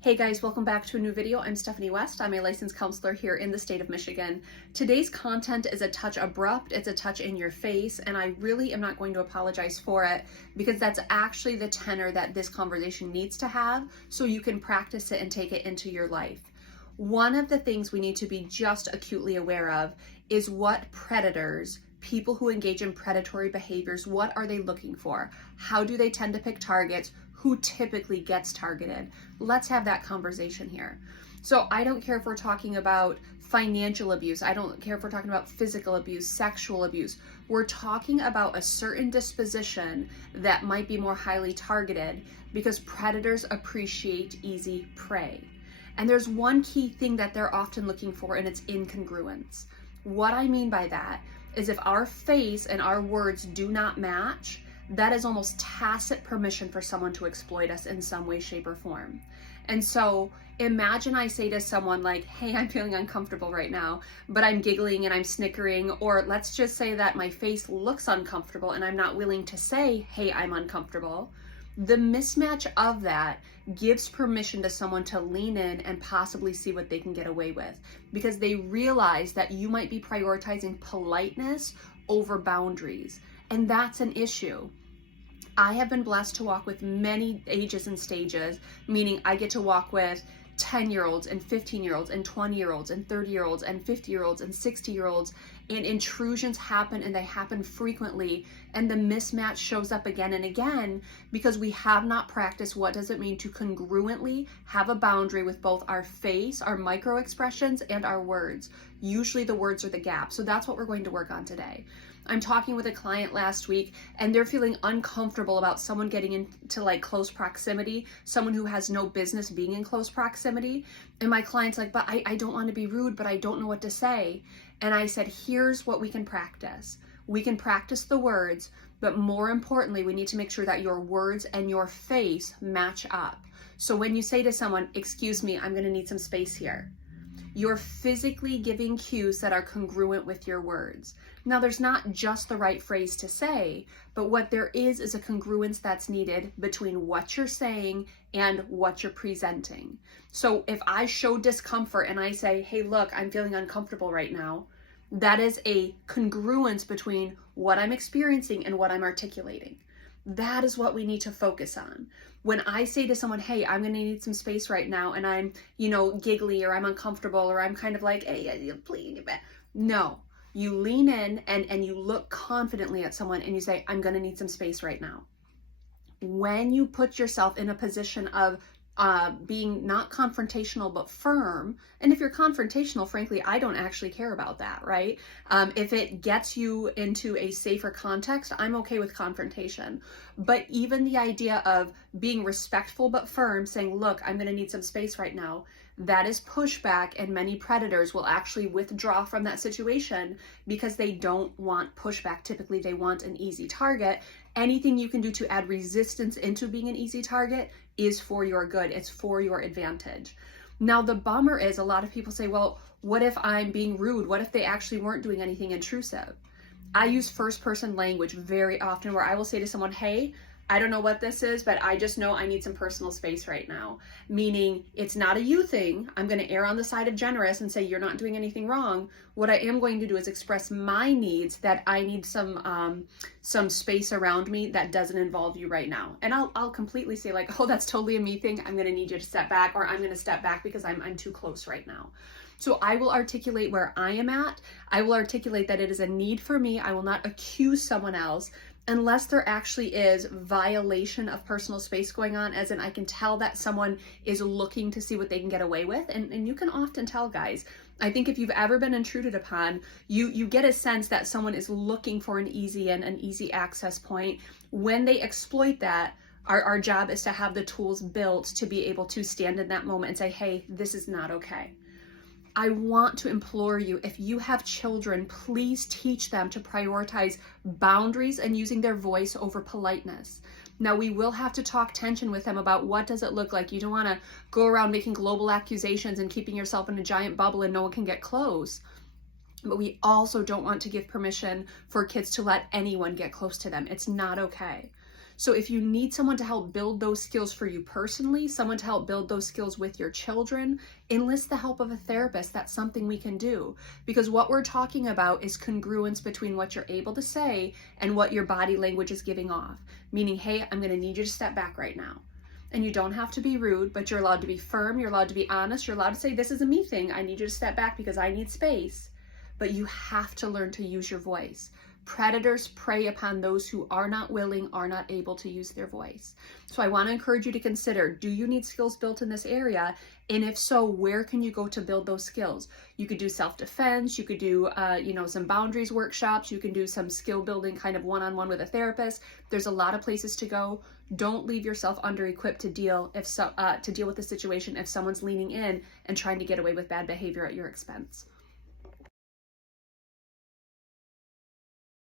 Hey guys, welcome back to a new video. I'm Stephanie West. I'm a licensed counselor here in the state of Michigan. Today's content is a touch abrupt, it's a touch in your face, and I really am not going to apologize for it because that's actually the tenor that this conversation needs to have so you can practice it and take it into your life. One of the things we need to be just acutely aware of is what predators, people who engage in predatory behaviors, what are they looking for? How do they tend to pick targets? Who typically gets targeted? Let's have that conversation here. So I don't care if we're talking about financial abuse. I don't care if we're talking about physical abuse, sexual abuse. We're talking about a certain disposition that might be more highly targeted because predators appreciate easy prey. And there's one key thing that they're often looking for, and it's incongruence. What I mean by that is if our face and our words do not match, that is almost tacit permission for someone to exploit us in some way, shape, or form. And so imagine I say to someone like, hey, I'm feeling uncomfortable right now, but I'm giggling and I'm snickering, or let's just say that my face looks uncomfortable and I'm not willing to say, hey, I'm uncomfortable. The mismatch of that gives permission to someone to lean in and possibly see what they can get away with because they realize that you might be prioritizing politeness over boundaries. And that's an issue. I have been blessed to walk with many ages and stages, meaning I get to walk with 10-year-olds and 15-year-olds and 20-year-olds and 30-year-olds and 50-year-olds and 60-year-olds, and intrusions happen and they happen frequently, and the mismatch shows up again and again because we have not practiced what does it mean to congruently have a boundary with both our face, our micro expressions, and our words. Usually the words are the gap. So that's what we're going to work on today. I'm talking with a client last week and they're feeling uncomfortable about someone getting into like close proximity, someone who has no business being in close proximity. And my client's like, but I don't want to be rude, but I don't know what to say. And I said, here's what we can practice. We can practice the words, but more importantly, we need to make sure that your words and your face match up. So when you say to someone, excuse me, I'm going to need some space here, you're physically giving cues that are congruent with your words. Now, there's not just the right phrase to say, but what there is a congruence that's needed between what you're saying and what you're presenting. So if I show discomfort and I say, hey, look, I'm feeling uncomfortable right now, that is a congruence between what I'm experiencing and what I'm articulating. That is what we need to focus on. When I say to someone, hey, I'm going to need some space right now, and I'm, giggly or I'm uncomfortable or I'm kind of like, hey, please. No, you lean in and you look confidently at someone and you say, I'm going to need some space right now. When you put yourself in a position of being not confrontational but firm, and if you're confrontational, frankly, I don't actually care about that, right? If it gets you into a safer context, I'm okay with confrontation. But even the idea of being respectful but firm, saying, look, I'm going to need some space right now, that is pushback, and many predators will actually withdraw from that situation because they don't want pushback. Typically, they want an easy target. Anything you can do to add resistance into being an easy target is for your good. It's for your advantage. Now, the bummer is a lot of people say, well, what if I'm being rude? What if they actually weren't doing anything intrusive? I use first person language very often where I will say to someone, hey, I don't know what this is, but I just know I need some personal space right now. Meaning it's not a you thing. I'm going to err on the side of generous and say you're not doing anything wrong. What I am going to do is express my needs, that I need some space around me that doesn't involve you right now. And I'll completely say like, oh, that's totally a me thing. I'm going to need you to step back, or I'm going to step back because I'm too close right now. So I will articulate where I am at. I will articulate that it is a need for me. I will not accuse someone else unless there actually is violation of personal space going on, as in I can tell that someone is looking to see what they can get away with. And you can often tell, guys. I think if you've ever been intruded upon, you get a sense that someone is looking for an easy access point. When they exploit that, our job is to have the tools built to be able to stand in that moment and say, hey, this is not okay. I want to implore you, if you have children, please teach them to prioritize boundaries and using their voice over politeness. Now, we will have to talk tension with them about what does it look like. You don't want to go around making global accusations and keeping yourself in a giant bubble and no one can get close. But we also don't want to give permission for kids to let anyone get close to them. It's not okay. So if you need someone to help build those skills for you personally, someone to help build those skills with your children, enlist the help of a therapist. That's something we can do, because what we're talking about is congruence between what you're able to say and what your body language is giving off. Meaning, hey, I'm going to need you to step back right now. And you don't have to be rude, but you're allowed to be firm. You're allowed to be honest. You're allowed to say, this is a me thing. I need you to step back because I need space. But you have to learn to use your voice. Predators prey upon those who are not willing, are not able to use their voice. So I want to encourage you to consider, do you need skills built in this area? And if so, where can you go to build those skills? You could do self-defense, you could do some boundaries workshops, you can do some skill building kind of one-on-one with a therapist. There's a lot of places to go. Don't leave yourself under-equipped to deal with the situation if someone's leaning in and trying to get away with bad behavior at your expense.